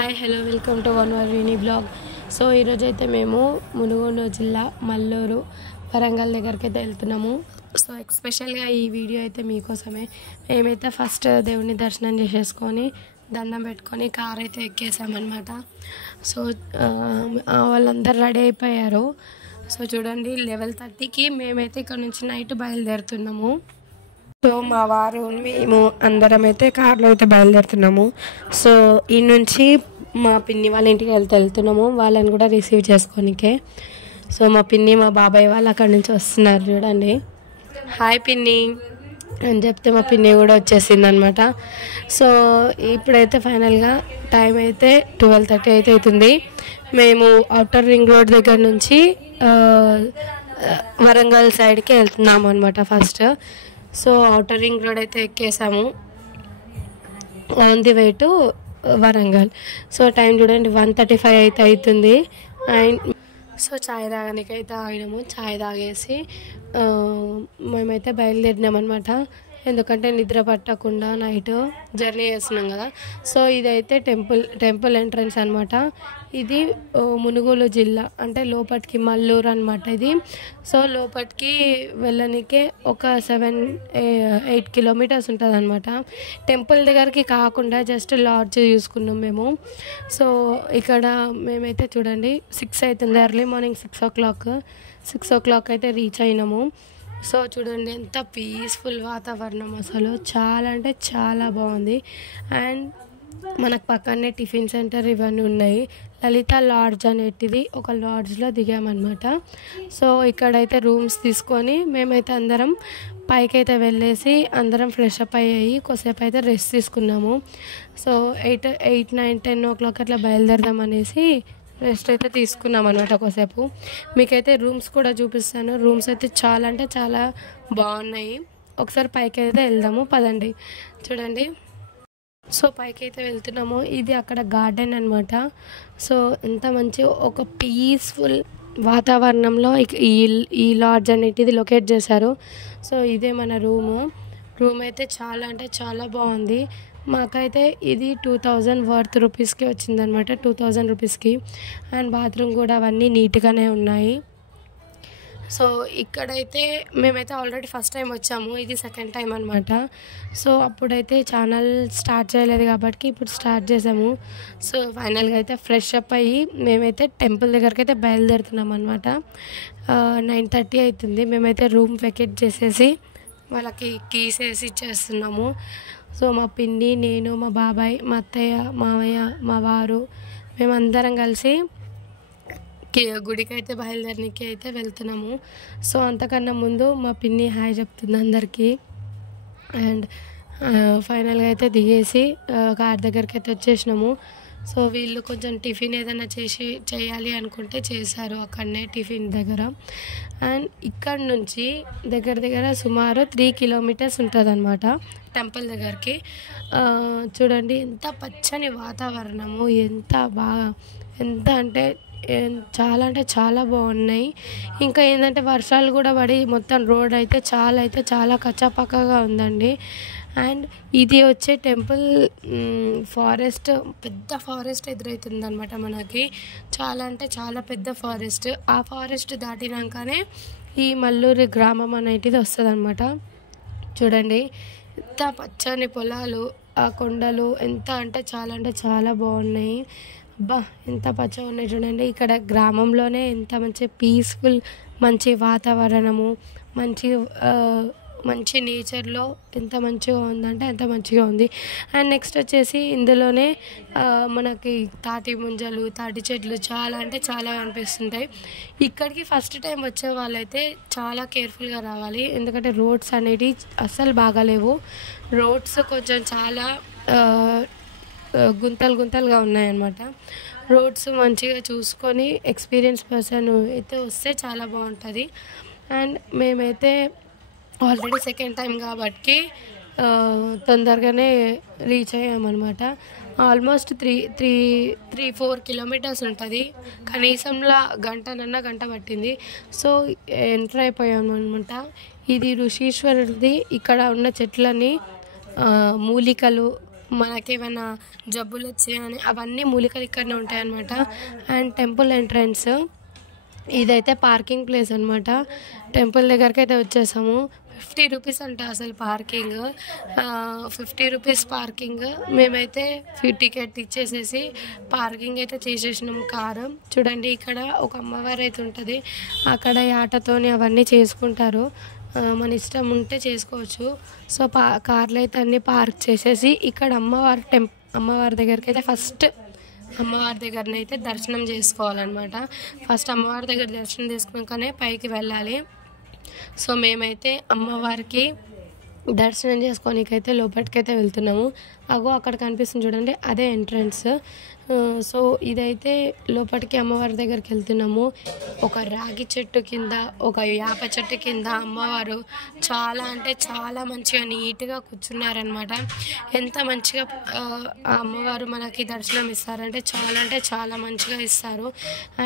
Hi hello welcome to వన్ వర్ వినీ బ్లాగ్. సో ఈరోజు అయితే మేము మునుగోడు జిల్లా మల్లూరు వరంగల్ దగ్గరికి అయితే వెళ్తున్నాము. సో ఎస్పెషల్గా ఈ వీడియో అయితే మీకోసమే. మేమైతే ఫస్ట్ దేవుని దర్శనం చేసేసుకొని దండం పెట్టుకొని కార్ అయితే ఎక్కేసామన్నమాట. సో వాళ్ళందరూ రెడీ అయిపోయారు. సో చూడండి 11:30కి మేమైతే ఇక్కడ నుంచి నైట్ బయలుదేరుతున్నాము. సో మా వారు మేము అందరం అయితే కార్లో అయితే బయలుదేరుతున్నాము. సో ఈ నుంచి మా పిన్ని వాళ్ళ ఇంటికి వెళ్తున్నాము, వాళ్ళని కూడా రిసీవ్ చేసుకోనికే. సో మా పిన్ని మా బాబాయ్ వాళ్ళు అక్కడ నుంచి వస్తున్నారు. చూడండి, హాయ్ పిన్ని అని చెప్తే మా పిన్ని కూడా వచ్చేసింది అనమాట. సో ఇప్పుడైతే ఫైనల్గా టైం అయితే 12:30 అయితే అవుతుంది. మేము అవుటర్ రింగ్ రోడ్ దగ్గర నుంచి వరంగల్ సైడ్కి వెళ్తున్నాము అనమాట first. So outer ring road అయితే ఎక్కేసాము on the way to Warangal. So time చూడండి 1:35 అయితే అవుతుంది. అండ్ సో చాయ్ తాగడానికి అయితే ఆగినాము. చాయ్ తాగేసి మేమైతే బయలుదేరినాం అనమాట. ఎందుకంటే నిద్ర పట్టకుండా నైట్ జర్నీ చేస్తున్నాం కదా. సో ఇదైతే టెంపుల్ ఎంట్రన్స్ అనమాట. ఇది మునుగోడు జిల్లా అంటే లోపలికి మల్లూరు అనమాట ఇది. సో లోపలికి వెళ్ళనికే ఒక 7-8 కిలోమీటర్స్ ఉంటుంది అనమాట. టెంపుల్ దగ్గరికి కాకుండా జస్ట్ లాడ్జ్ చూసుకున్నాం మేము. సో ఇక్కడ మేమైతే చూడండి 6 అవుతుంది, ఎర్లీ మార్నింగ్ 6 o'clock అయితే రీచ్ అయినాము. సో చూడండి ఎంత పీస్ఫుల్ వాతావరణం, అసలు చాలా అంటే చాలా బాగుంది. అండ్ మనకు పక్కనే టిఫిన్ సెంటర్ ఇవన్నీ ఉన్నాయి. లలిత లాడ్జ్ అనేటిది ఒక లాడ్జ్లో దిగామన్నమాట. సో ఇక్కడైతే రూమ్స్ తీసుకొని మేమైతే అందరం పైకి అయితే వెళ్ళేసి అందరం ఫ్రెష్ అప్ అయ్యాయి, కొద్దిసేపు అయితే రెస్ట్ తీసుకున్నాము. సో 8, 9, 10 o'clock అట్లా బయలుదేరదాం అనేసి రెస్ట్ అయితే తీసుకున్నాం అనమాట కొద్దిసేపు. మీకైతే రూమ్స్ కూడా చూపిస్తాను. రూమ్స్ అయితే చాలా అంటే చాలా బాగున్నాయి. ఒకసారి పైకి అయితే వెళ్దాము పదండి. చూడండి, సో పైకి అయితే వెళ్తున్నాము. ఇది అక్కడ గార్డెన్ అనమాట. సో ఎంత మంచి ఒక పీస్ఫుల్ వాతావరణంలో ఈ లాడ్జ్ అనేటిది లొకేట్ చేశారు. సో ఇదే మన రూమ్ అయితే చాలా అంటే చాలా బాగుంది. మాకైతే ఇది 2000 వర్త్ రూపీస్కి వచ్చిందనమాట, 2000 రూపీస్కి. అండ్ బాత్రూమ్ కూడా అవన్నీ నీట్గానే ఉన్నాయి. సో ఇక్కడైతే మేమైతే ఆల్రెడీ ఫస్ట్ టైం వచ్చాము, ఇది సెకండ్ టైం అనమాట. సో అప్పుడైతే ఛానల్ స్టార్ట్ చేయలేదు కాబట్టి ఇప్పుడు స్టార్ట్ చేసాము. సో ఫైనల్గా అయితే ఫ్రెష్ అప్ అయ్యి మేమైతే టెంపుల్ దగ్గరికి అయితే బయలుదేరుతున్నాం అనమాట. 9:30 అవుతుంది. మేమైతే రూమ్ వెకేట్ చేసేసి వాళ్ళకి కీస్ వేసి ఇచ్చేస్తున్నాము. సో మా పిన్ని, నేను, మా బాబాయ్, మా అత్తయ్య, మామయ్య, మా వారు మేమందరం కలిసి గుడికి అయితే బయలుదేరడానికి అయితే వెళ్తున్నాము. సో అంతకన్నా ముందు మా పిన్ని హాయ్ చెప్తుంది అందరికీ. అండ్ ఫైనల్గా అయితే దిగేసి కార్ దగ్గరికి అయితే వచ్చేసినాము. సో వీళ్ళు కొంచెం టిఫిన్ ఏదైనా చేయాలి అనుకుంటే చేశారు అక్కడనే టిఫిన్ దగ్గర. అండ్ ఇక్కడ నుంచి దగ్గర సుమారు 3 kilometers ఉంటుంది అనమాట టెంపుల్ దగ్గరికి. చూడండి ఎంత పచ్చని వాతావరణము, ఎంత అంటే చాలా బాగున్నాయి. ఇంకా ఏంటంటే వర్షాలు కూడా పడి మొత్తం రోడ్ అయితే చాలా కచ్చాపక్కగా ఉందండి. అండ్ ఇది వచ్చే టెంపుల్ ఫారెస్ట్, పెద్ద ఫారెస్ట్ ఎదురవుతుంది అనమాట మనకి. చాలా అంటే చాలా పెద్ద ఫారెస్ట్. ఆ ఫారెస్ట్ దాటినాకనే ఈ మల్లూరు గ్రామం అనేటిది వస్తుంది అనమాట. చూడండి ఎంత పచ్చని పొలాలు, ఆ కొండలు ఎంత అంటే చాలా బాగున్నాయి. అబ్బా ఎంత పచ్చగా ఉన్నాయి చూడండి. ఇక్కడ గ్రామంలోనే ఎంత మంచి పీస్ఫుల్, మంచి వాతావరణము, మంచి నేచర్లో ఎంత మంచిగా ఉందంటే అంత మంచిగా ఉంది. అండ్ నెక్స్ట్ వచ్చేసి ఇందులోనే మనకి తాటి ముంజలు, తాటి చెట్లు చాలా అంటే చాలా కనిపిస్తుంటాయి. ఇక్కడికి ఫస్ట్ టైం వచ్చే వాళ్ళైతే చాలా కేర్ఫుల్గా రావాలి, ఎందుకంటే రోడ్స్ అనేవి అస్సలు బాగాలేవు. రోడ్స్ కొంచెం చాలా గుంతలుగా ఉన్నాయన్నమాట. రోడ్స్ మంచిగా చూసుకొని ఎక్స్పీరియన్స్ పర్సన్ అయితే వస్తే చాలా బాగుంటుంది. అండ్ మేమైతే ఆల్రెడీ సెకండ్ టైం కాబట్టి తొందరగానే రీచ్ అయ్యామన్నమాట. ఆల్మోస్ట్ 3-4 kilometers ఉంటుంది. కనీసంలో గంట పట్టింది. సో ఎంటర్ అయిపోయాము అనమాట. ఇది ఋషీశ్వరుడిది. ఇక్కడ ఉన్న చెట్లని మూలికలు మనకేమైనా జబ్బులు వచ్చాయని అవన్నీ మూలికలు ఇక్కడనే ఉంటాయి అన్నమాట. అండ్ టెంపుల్ ఎంట్రన్స్ ఇదైతే పార్కింగ్ ప్లేస్ అనమాట. టెంపుల్ దగ్గరికి అయితే వచ్చేసాము. 50 రూపీస్ అంట అసలు పార్కింగ్. 50 rupees parking. మేమైతే టికెట్ ఇచ్చేసేసి పార్కింగ్ అయితే చేసేసినాము కారు. చూడండి ఇక్కడ ఒక అమ్మవారు అయితే ఉంటుంది. అక్కడ ఆటతోని అవన్నీ చేసుకుంటారు. మన ఇష్టం ఉంటే చేసుకోవచ్చు. సో కార్లు అయితే అన్నీ పార్క్ చేసేసి ఇక్కడ అమ్మవారి దగ్గరికి అయితే ఫస్ట్ అమ్మవారి దగ్గరనైతే దర్శనం చేసుకోవాలన్నమాట. ఫస్ట్ అమ్మవారి దగ్గర దర్శనం చేసుకున్నాకనే పైకి వెళ్ళాలి. సో మేమైతే అమ్మవారికి దర్శనం చేసుకోనికైతే లోపలికైతే వెళ్తున్నాము. అక్కడ కనిపిస్తుంది చూడండి, అదే ఎంట్రన్స్. సో ఇదైతే లోపలికి అమ్మవారి దగ్గరికి వెళ్తున్నాము. ఒక రాగి చెట్టు కింద, ఒక వేప చెట్టు కింద అమ్మవారు చాలా అంటే చాలా మంచిగా నీట్గా కూర్చున్నారనమాట. ఎంత మంచిగా ఆ అమ్మవారు మనకి దర్శనం ఇస్తారంటే చాలా మంచిగా ఇస్తారు.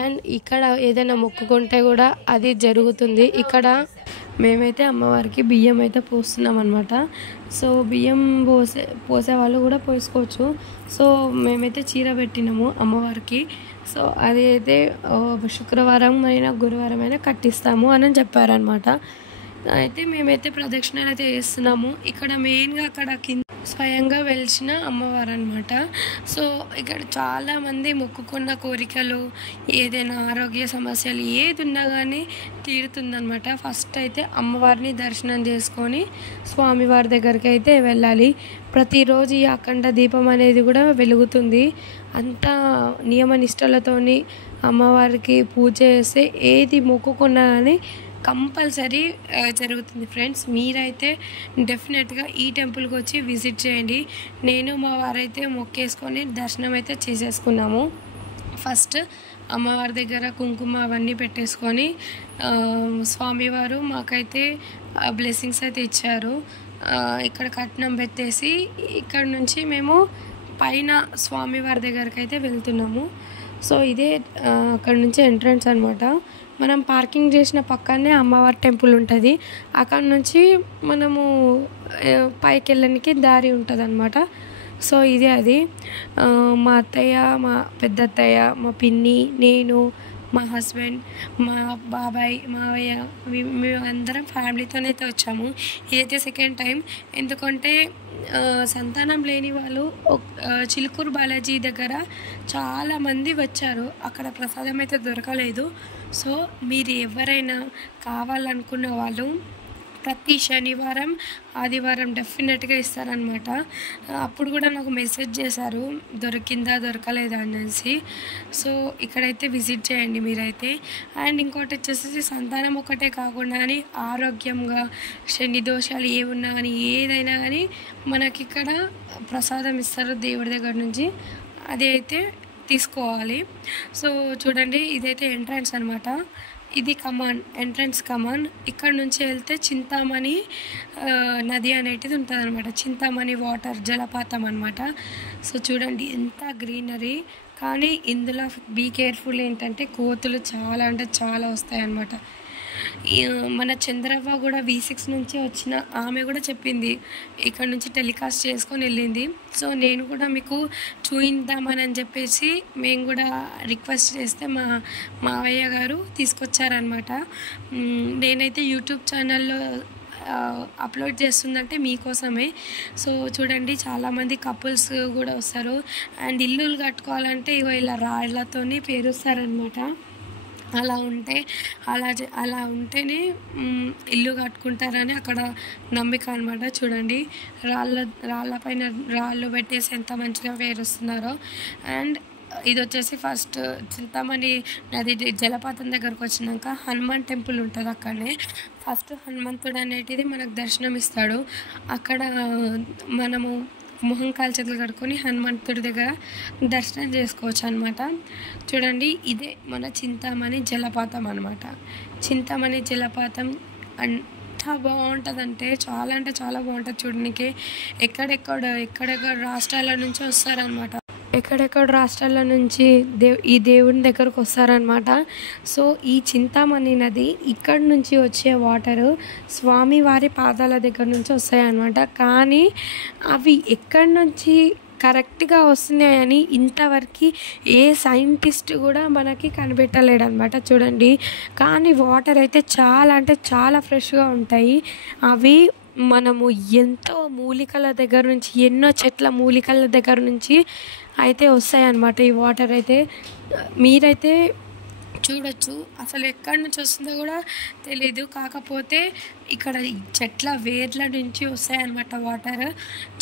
అండ్ ఇక్కడ ఏదైనా మొక్కుకుంటే కూడా అది జరుగుతుంది. ఇక్కడ మేమైతే అమ్మవారికి బియ్యం అయితే పోస్తున్నాం అనమాట. సో బియ్యం పోసే వాళ్ళు కూడా పోసుకోవచ్చు. సో మేమైతే చీర పెట్టినాము అమ్మవారికి. సో అది అయితే శుక్రవారం అయినా గురువారం అయినా కట్టిస్తాము అని చెప్పారనమాట. అయితే మేమైతే ప్రదక్షిణలు అయితే చేస్తున్నాము. ఇక్కడ మెయిన్గా అక్కడ కింద స్వయంగా వెలిసిన అమ్మవారు అనమాట. సో ఇక్కడ చాలామంది మొక్కుకున్న కోరికలు, ఏదైనా ఆరోగ్య సమస్యలు ఏది ఉన్నా కానీ తీరుతుందనమాట. ఫస్ట్ అయితే అమ్మవారిని దర్శనం చేసుకొని స్వామివారి దగ్గరికి అయితే వెళ్ళాలి. ప్రతిరోజు ఈ అఖండ దీపం అనేది కూడా వెలుగుతుంది. అంతా నియమ నిష్టలతోని అమ్మవారికి పూజ చేస్తే ఏది మొక్కుకున్నా కానీ కంపల్సరీ జరుగుతుంది ఫ్రెండ్స్. మీరైతే డెఫినెట్గా ఈ టెంపుల్కి వచ్చి విజిట్ చేయండి. నేను మా వారైతే మొక్కేసుకొని దర్శనం అయితే చేసేసుకున్నాము. ఫస్ట్ అమ్మవారి దగ్గర కుంకుమ అవన్నీ పెట్టేసుకొని స్వామివారు మాకైతే బ్లెస్సింగ్స్ అయితే ఇచ్చారు. ఇక్కడ కట్నం పెట్టేసి ఇక్కడ నుంచి మేము పైన స్వామివారి దగ్గరికి అయితే వెళ్తున్నాము. సో ఇదే అక్కడ నుంచి ఎంట్రన్స్ అనమాట. మనం పార్కింగ్ చేసిన పక్కనే అమ్మవారి టెంపుల్ ఉంటుంది. అక్కడ నుంచి మనము పైకి వెళ్ళడానికి దారి ఉంటుంది అనమాట. సో ఇదే అది. మా అత్తయ్య, మా పెద్ద అత్తయ్య, మా పిన్ని, నేను, మా హస్బెండ్, మా బాబాయ్, మావయ్య, మేము అందరం ఫ్యామిలీతోనైతే వచ్చాము. ఇదైతే సెకండ్ టైం. ఎందుకంటే సంతానం లేని వాళ్ళు చిలుకూరు బాలాజీ దగ్గర చాలామంది వచ్చారు. అక్కడ ప్రసాదం అయితే దొరకలేదు. సో మీరు ఎవరైనా కావాలనుకున్న వాళ్ళు ప్రతి శనివారం, ఆదివారం డెఫినెట్గా ఇస్తారనమాట. అప్పుడు కూడా నాకు మెసేజ్ చేశారు దొరికిందా దొరకలేదా అనేసి. సో ఇక్కడైతే విజిట్ చేయండి మీరైతే. అండ్ ఇంకోటి వచ్చేసి సంతానం ఒకటే కాకుండా కానీ ఆరోగ్యంగా శని దోషాలు ఏమున్నా కానీ ఏదైనా కానీ మనకి ఇక్కడ ప్రసాదం ఇస్తారు దేవుడి దగ్గర నుంచి. అది అయితే తీసుకోవాలి. సో చూడండి ఇదైతే ఎంట్రన్స్ అనమాట. ఇది కమాన్, ఎంట్రన్స్ కమాన్. ఇక్కడ నుంచి వెళ్తే చింతామణి నది అనేటిది ఉంటుంది అనమాట. చింతామణి వాటర్ జలపాతం అనమాట. సో చూడండి ఎంత గ్రీనరీ. కానీ ఇందులో బీ కేర్ఫుల్ ఏంటంటే కోతులు చాలా అంటే చాలా వస్తాయన్నమాట. మన చంద్రవ్వ కూడా V6 నుంచి వచ్చిన ఆమె కూడా చెప్పింది, ఇక్కడ నుంచి టెలికాస్ట్ చేసుకొని వెళ్ళింది. సో నేను కూడా మీకు చూయిద్దామని చెప్పేసి మేము కూడా రిక్వెస్ట్ చేస్తే మా మావయ్య గారు తీసుకొచ్చారనమాట. నేనైతే యూట్యూబ్ ఛానల్లో అప్లోడ్ చేస్తుందంటే మీకోసమే. సో చూడండి చాలామంది కపుల్స్ కూడా వస్తారు. అండ్ ఇల్లులు కట్టుకోవాలంటే ఇగో ఇలా రాళ్లతోని పేరుస్తారనమాట. అలా ఉంటేనే ఇల్లు కట్టుకుంటారని అక్కడ నమ్మిక అనమాట. చూడండి రాళ్ళ పైన రాళ్ళు పెట్టేసి ఎంత మంచిగా పేరుస్తున్నారో. అండ్ ఇది వచ్చేసి ఫస్ట్ చింతామణి నది జలపాతం దగ్గరకు వచ్చినాక హనుమాన్ టెంపుల్ ఉంటుంది. అక్కడనే ఫస్ట్ హనుమంతుడు అనేటిది మనకు దర్శనం ఇస్తాడు. అక్కడ మనము మొహం కాలు చేతులు కడుక్కొని హనుమంతుడి దగ్గర దర్శనం చేసుకోవచ్చు అనమాట. చూడండి ఇదే మన చింతామణి జలపాతం అనమాట. చింతామణి జలపాతం ఎంత బాగుంటుందంటే చాలా అంటే చాలా బాగుంటుంది చూడడానికి. ఎక్కడెక్కడ రాష్ట్రాల నుంచి వస్తారనమాట. ఎక్కడెక్కడ రాష్ట్రాల నుంచి ఈ దేవుని దగ్గరకు వస్తారనమాట. సో ఈ చింతామణి నది ఇక్కడి నుంచి వచ్చే వాటరు స్వామివారి పాదాల దగ్గర నుంచి వస్తాయన్నమాట. కానీ అవి ఎక్కడి నుంచి కరెక్ట్గా వస్తున్నాయని ఇంతవరకు ఏ సైంటిస్ట్ కూడా మనకి కనిపెట్టలేడు అనమాట. చూడండి, కానీ వాటర్ అయితే చాలా అంటే చాలా ఫ్రెష్గా ఉంటాయి. అవి మనము ఎంతో మూలికల దగ్గర నుంచి, ఎన్నో చెట్ల మూలికల దగ్గర నుంచి అయితే వస్తాయన్నమాట ఈ వాటర్ అయితే. మీరైతే చూడొచ్చు, అసలు ఎక్కడి నుంచి వస్తుందో కూడా తెలీదు. కాకపోతే ఇక్కడ చెట్ల వేర్ల నుంచి వస్తాయన్నమాట వాటర్.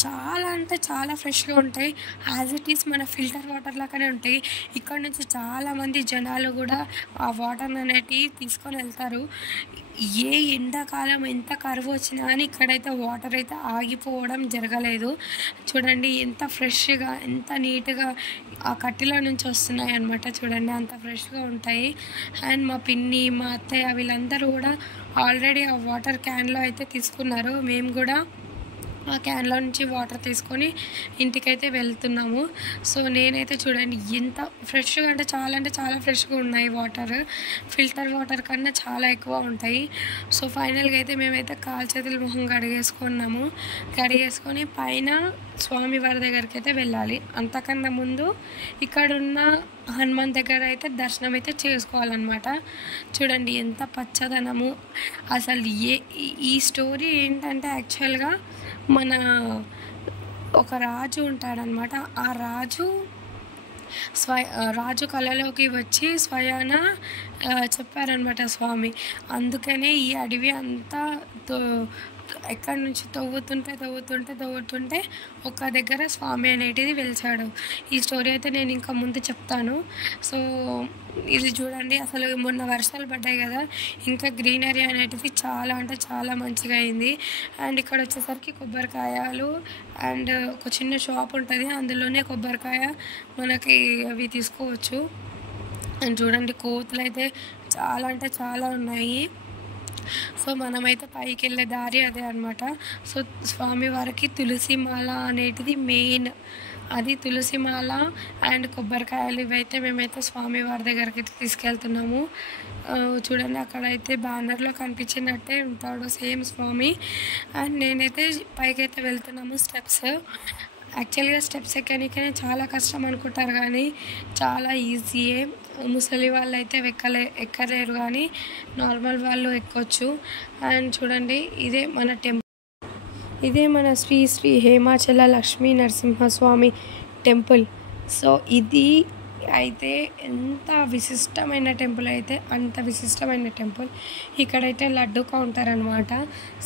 చాలా అంటే చాలా ఫ్రెష్గా ఉంటాయి. యాజ్ ఇట్ ఈస్ మన ఫిల్టర్ వాటర్ లాగానే ఉంటాయి. ఇక్కడ నుంచి చాలామంది జనాలు కూడా ఆ వాటర్ అనేటివి తీసుకొని వెళ్తారు. ఏ ఎండాకాలం ఎంత కరువు వచ్చినా కానీ ఇక్కడైతే వాటర్ అయితే ఆగిపోవడం జరగలేదు. చూడండి ఎంత ఫ్రెష్గా, ఎంత నీట్గా ఆ కట్టెల నుంచి వస్తున్నాయి అన్నమాట. చూడండి అంత ఫ్రెష్గా ఉంటాయి. అండ్ మా పిన్ని, మా అత్తయ్య వీళ్ళందరూ కూడా ఆల్రెడీ ఆ వాటర్ క్యాన్లో అయితే తీసుకున్నారు. మేము కూడా ఆ క్యాన్లో నుంచి వాటర్ తీసుకొని ఇంటికైతే వెళ్తున్నాము. సో నేనైతే చూడండి ఎంత ఫ్రెష్గా అంటే చాలా ఫ్రెష్గా ఉన్నాయి వాటర్. ఫిల్టర్ వాటర్ కన్నా చాలా ఎక్కువ ఉంటాయి. సో ఫైనల్గా అయితే మేమైతే కాలు చేతులు మొహం కడిగేసుకొని పైన స్వామివారి దగ్గరికి అయితే వెళ్ళాలి. అంతకన్నా ముందు ఇక్కడున్న హనుమాన్ దగ్గర అయితే దర్శనం అయితే చేసుకోవాలన్నమాట. చూడండి ఎంత పచ్చదనము. అసలు ఈ స్టోరీ ఏంటంటే యాక్చువల్గా మన ఒక రాజు ఉంటాడనమాట. ఆ రాజు కళలోకి వచ్చి స్వయాన చెప్పారనమాట స్వామి. అందుకనే ఈ అడవి అంతా ఎక్కడి నుంచి తవ్వుతుంటే ఒక దగ్గర స్వామి అనేటిది వెలిచాడు. ఈ స్టోరీ అయితే నేను ఇంకా ముందు చెప్తాను. సో ఇది చూడండి, అసలు మొన్న వర్షాలు పడ్డాయి కదా, ఇంకా గ్రీనరీ అనేటిది చాలా అంటే చాలా మంచిగా అయింది. అండ్ ఇక్కడ వచ్చేసరికి కొబ్బరికాయలు అండ్ ఒక చిన్న షాప్ ఉంటుంది, అందులోనే కొబ్బరికాయ మనకి అవి తీసుకోవచ్చు. అండ్ చూడండి కోతులు అయితే చాలా అంటే చాలా ఉన్నాయి. సో మనమైతే పైకి వెళ్ళే దారి అదే అనమాట. సో స్వామివారికి తులసిమాల అనేటిది మెయిన్. అది తులసిమాల అండ్ కొబ్బరికాయలు ఇవైతే మేమైతే స్వామివారి దగ్గరికి తీసుకెళ్తున్నాము. చూడండి అక్కడైతే బ్యానర్లో కనిపించినట్టే ఉంటాడు సేమ్ స్వామి. అండ్ నేనైతే పైకైతే వెళ్తున్నాము. స్టెప్స్ యాక్చువల్గా స్టెప్స్ ఎక్కడానికనే చాలా కష్టం అనుకుంటారు, కానీ చాలా ఈజీయే. ముసలి వాళ్ళు అయితే ఎక్కలేరు, కానీ నార్మల్ వాళ్ళు ఎక్కొచ్చు. అండ్ చూడండి ఇదే మన శ్రీ హేమాచల లక్ష్మీ నరసింహస్వామి టెంపుల్. సో ఇది అయితే ఎంత విశిష్టమైన టెంపుల్ అయితే అంత విశిష్టమైన టెంపుల్. ఇక్కడైతే లడ్డు కౌంటర్ అనమాట.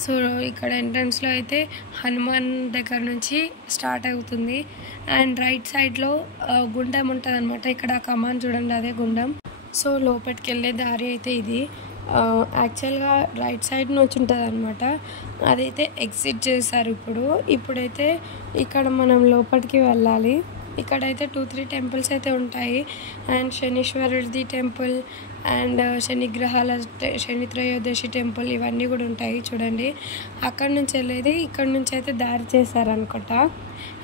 సో ఇక్కడ ఎంట్రన్స్లో అయితే హనుమాన్ దగ్గర నుంచి స్టార్ట్ అవుతుంది. అండ్ రైట్ సైడ్లో గుండం ఉంటుంది అనమాట. ఇక్కడ కమాన్ చూడండి, అదే గుండం. సో లోపలికి వెళ్ళే దారి అయితే ఇది. యాక్చువల్గా రైట్ సైడ్ నుంచి ఉంటుంది అనమాట. అదైతే ఎగ్జిట్ చేశారు ఇప్పుడైతే ఇక్కడ మనం లోపలికి వెళ్ళాలి. ఇక్కడైతే 2-3 టెంపుల్స్ అయితే ఉంటాయి. అండ్ శనీశ్వరుడిది టెంపుల్ అండ్ శని త్రయోదశి టెంపుల్ ఇవన్నీ కూడా ఉంటాయి. చూడండి అక్కడ నుంచి వెళ్ళేది ఇక్కడ నుంచి అయితే దారి చేశారనుకుంటా.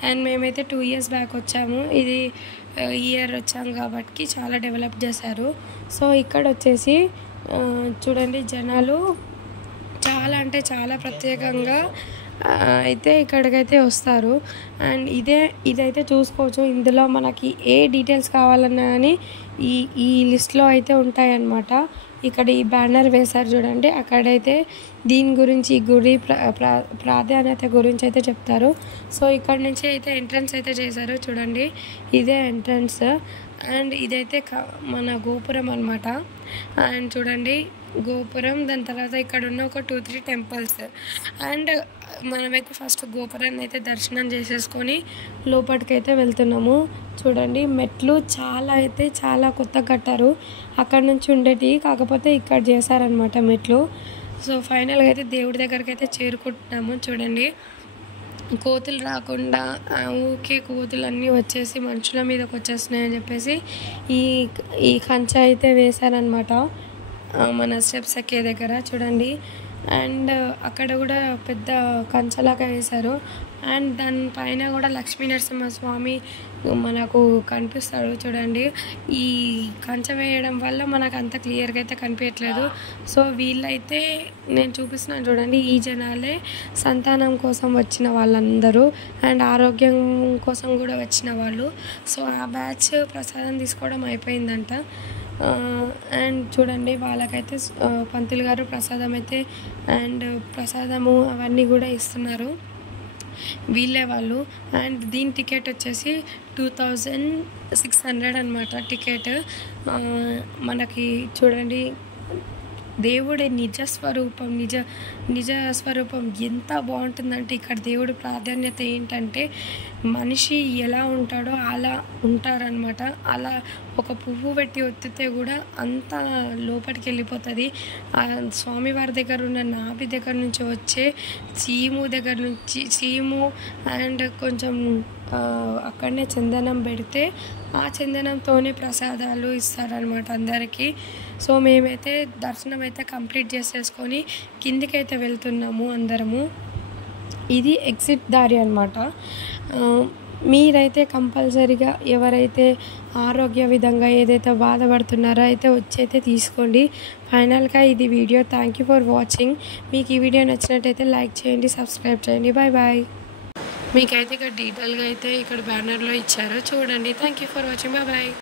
అండ్ మేమైతే 2 years బ్యాక్ వచ్చాము. ఇది ఇయర్ వచ్చాం కాబట్టి చాలా డెవలప్ చేశారు. సో ఇక్కడ వచ్చేసి చూడండి జనాలు చాలా అంటే చాలా ప్రత్యేకంగా అయితే ఇక్కడికైతే వస్తారు. అండ్ ఇదైతే చూసుకోవచ్చు. ఇందులో మనకి ఏ డీటెయిల్స్ కావాలన్నా కానీ ఈ లిస్ట్లో అయితే ఉంటాయన్నమాట. ఇక్కడ ఈ బ్యానర్ వేశారు చూడండి, అక్కడైతే దీని గురించి గుడి ప్రాధాన్యత గురించి అయితే చెప్తారు. సో ఇక్కడ నుంచి అయితే ఎంట్రన్స్ అయితే చేశారు. చూడండి ఇదే ఎంట్రన్స్. అండ్ ఇదైతే మన గోపురం అనమాట. అండ్ చూడండి గోపురం, దాని తర్వాత ఇక్కడ ఉన్న ఒక 2-3 టెంపుల్స్. అండ్ మనమైతే ఫస్ట్ గోపురాన్ని అయితే దర్శనం చేసేసుకొని లోపలికైతే వెళ్తున్నాము. చూడండి మెట్లు చాలా కొత్తగా కట్టారు. అక్కడ నుంచి ఉండేటి, కాకపోతే ఇక్కడ చేశారనమాట మెట్లు. సో ఫైనల్గా అయితే దేవుడి దగ్గరికి అయితే చేరుకుంటున్నాము. చూడండి కోతులు రాకుండా ఊకే కోతులు అన్నీ వచ్చేసి మనుషుల మీదకి వచ్చేస్తున్నాయని చెప్పేసి ఈ కంచె అయితే వేశారనమాట మన స్టెప్స్ ఎక్కే దగ్గర. చూడండి అండ్ అక్కడ కూడా పెద్ద కంచెలాగా వేశారు. అండ్ దానిపైన కూడా లక్ష్మీ నరసింహస్వామి మనకు కనిపిస్తాడు చూడండి. ఈ కంచె వేయడం వల్ల మనకు అంత క్లియర్గా అయితే కనిపించట్లేదు. సో వీళ్ళైతే నేను చూపిస్తున్నాను చూడండి, ఈ జనాలే సంతానం కోసం వచ్చిన వాళ్ళందరూ అండ్ ఆరోగ్యం కోసం కూడా వచ్చిన వాళ్ళు. సో ఆ బ్యాచ్ ప్రసాదం తీసుకోవడం అయిపోయిందంట. అండ్ చూడండి వాళ్ళకైతే పంతులు గారు ప్రసాదం అయితే అండ్ ప్రసాదము అవన్నీ కూడా ఇస్తున్నారు వీళ్ళే వాళ్ళు. అండ్ దీని టికెట్ వచ్చేసి 2600 అనమాట టికెట్. మనకి చూడండి దేవుడి నిజ స్వరూపం ఎంత బాగుంటుందంటే, ఇక్కడ దేవుడి ప్రాధాన్యత ఏంటంటే మనిషి ఎలా ఉంటాడో అలా ఉంటారనమాట. అలా ఒక పువ్వు పెట్టి ఒత్తితే కూడా అంత లోపలికి వెళ్ళిపోతుంది. స్వామివారి దగ్గర ఉన్న నాభి దగ్గర నుంచి వచ్చే చీము అండ్ కొంచెం అక్కడనే చందనం పెడితే ఆ చందనంతోనే ప్రసాదాలు ఇస్తారనమాట అందరికీ. సో మేమైతే దర్శనం అయితే కంప్లీట్ చేసేసుకొని కిందికైతే వెళ్తున్నాము అందరము. ఇది ఎగ్జిట్ దారి అనమాట. మీరైతే కంపల్సరీగా ఎవరైతే ఆరోగ్య విధంగా ఏదైతే బాధపడుతున్నారో అయితే వచ్చి తీసుకోండి. ఫైనల్గా ఇది video. Thank you for watching. మీకు ఈ వీడియో నచ్చినట్టయితే లైక్ చేయండి, సబ్స్క్రైబ్ చేయండి. Bye bye. మీకైతే ఇక్కడ డీటెయిల్గా అయితే ఇక్కడ బ్యానర్లో ఇచ్చారు చూడండి. Thank you for watching. Bye bye.